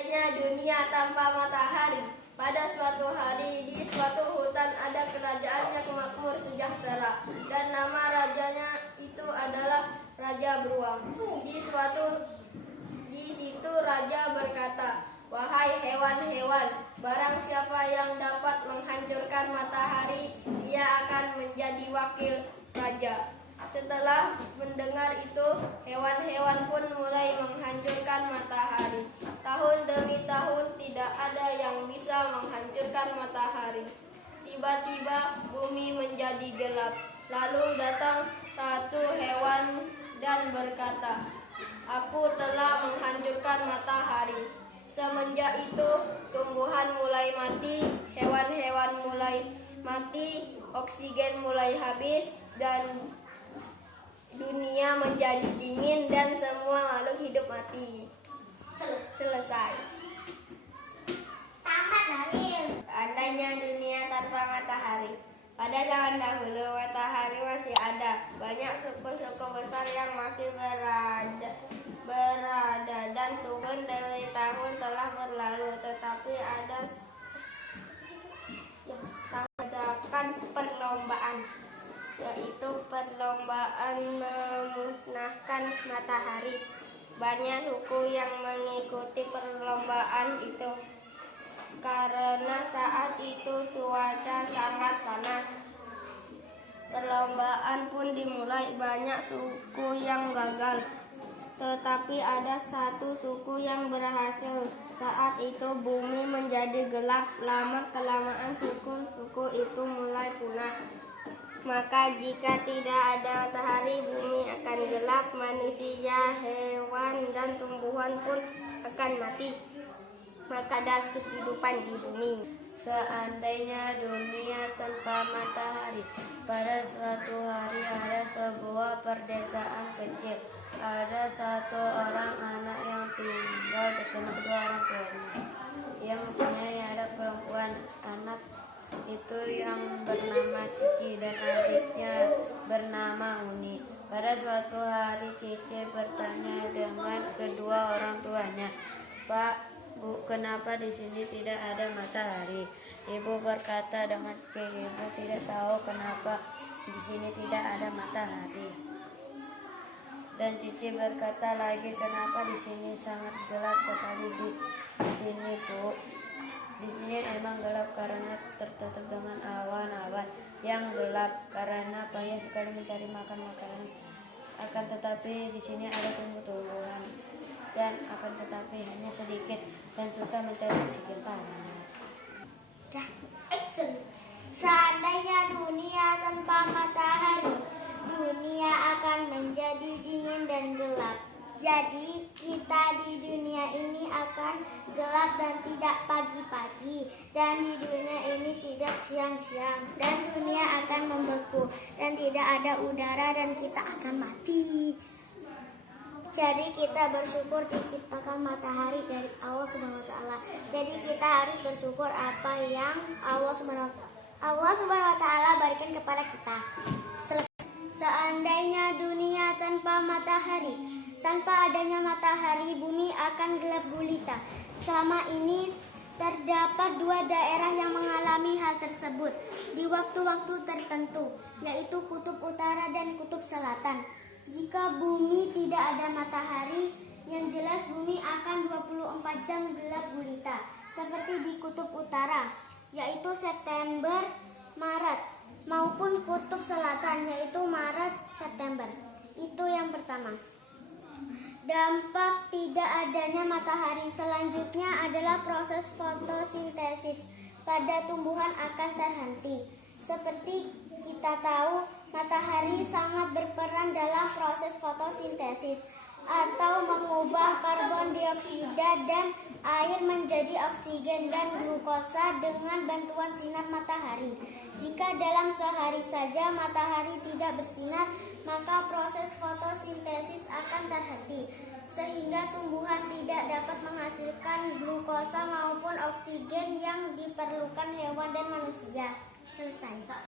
Dunia tanpa matahari. Pada suatu hari di suatu hutan ada kerajaan yang makmur sejahtera dan nama rajanya itu adalah Raja Beruang. Di situ raja berkata, "Wahai hewan-hewan, barang siapa yang dapat menghancurkan matahari, ia akan menjadi wakil raja." Setelah mendengar itu, hewan-hewan pun mulai menghancurkan matahari. Tahun demi tahun tidak ada yang bisa menghancurkan matahari. Tiba-tiba bumi menjadi gelap. Lalu datang satu hewan dan berkata, "Aku telah menghancurkan matahari." Semenjak itu tumbuhan mulai mati, hewan-hewan mulai mati, oksigen mulai habis, dan dunia menjadi dingin dan semua makhluk hidup mati. Selesai. Tamat, Nabil. Seandainya dunia tanpa matahari. Pada zaman dahulu matahari masih ada. Banyak suku-suku besar yang masih berada dan turun dari tahun telah berlalu. Tetapi adakan perlombaan, yaitu perlombaan memusnahkan matahari. Banyak suku yang mengikuti perlombaan itu karena saat itu cuaca sangat panas. Perlombaan pun dimulai. Banyak suku yang gagal, tetapi ada satu suku yang berhasil. Saat itu bumi menjadi gelap. Lama-kelamaan suku-suku itu mulai punah. Maka jika tidak ada matahari, bumi akan gelap, manusia, hewan, dan tumbuhan pun akan mati. Maka ada kehidupan di bumi. Seandainya dunia tanpa matahari. Pada suatu hari ada sebuah perdesaan kecil. Ada satu orang anak yang tinggal bersama kedua orang tuanya. Yang mempunyai ada perempuan. Anak itu yang bernama Cici dan adiknya bernama Uni. Pada suatu hari Cici bertanya dengan kedua orang tuanya, "Pak, Bu, kenapa di sini tidak ada matahari?" Ibu berkata dengan Cici, "Ibu tidak tahu kenapa di sini tidak ada matahari." Dan Cici berkata lagi, "Kenapa di sini sangat gelap sekali di sini, Bu?" Di sini emang gelap karena tertutup dengan awan-awan yang gelap karena payah sekali mencari makan makanan. Akan tetapi di sini ada tumbuh-tumbuhan dan akan tetapi hanya sedikit dan susah mencari oksigen panas. Seandainya dunia tanpa matahari, dunia akan menjadi dingin dan gelap. Jadi kita di dunia ini akan gelap dan tidak pagi-pagi, dan di dunia ini tidak siang-siang, dan dunia akan membeku dan tidak ada udara dan kita akan mati. Jadi kita bersyukur diciptakan matahari dari Allah Subhanahu wa taala. Jadi kita harus bersyukur apa yang Allah Subhanahu wa taala berikan kepada kita. Seandainya dunia tanpa matahari, tanpa adanya matahari, bumi akan gelap gulita. Selama ini terdapat dua daerah yang mengalami hal tersebut di waktu-waktu tertentu, yaitu kutub utara dan kutub selatan. Jika bumi tidak ada matahari, yang jelas bumi akan 24 jam gelap gulita, seperti di kutub utara, yaitu September, Maret, maupun kutub selatan, yaitu Maret, September. Itu yang pertama. Dampak tidak adanya matahari selanjutnya adalah proses fotosintesis pada tumbuhan akan terhenti. Seperti kita tahu, matahari sangat berperan dalam proses fotosintesis atau mengubah karbon dioksida dan air menjadi oksigen dan glukosa dengan bantuan sinar matahari. Jika dalam sehari saja matahari tidak bersinar, maka proses fotosintesis akan terhenti, sehingga tumbuhan tidak dapat menghasilkan glukosa maupun oksigen yang diperlukan hewan dan manusia. Selesai.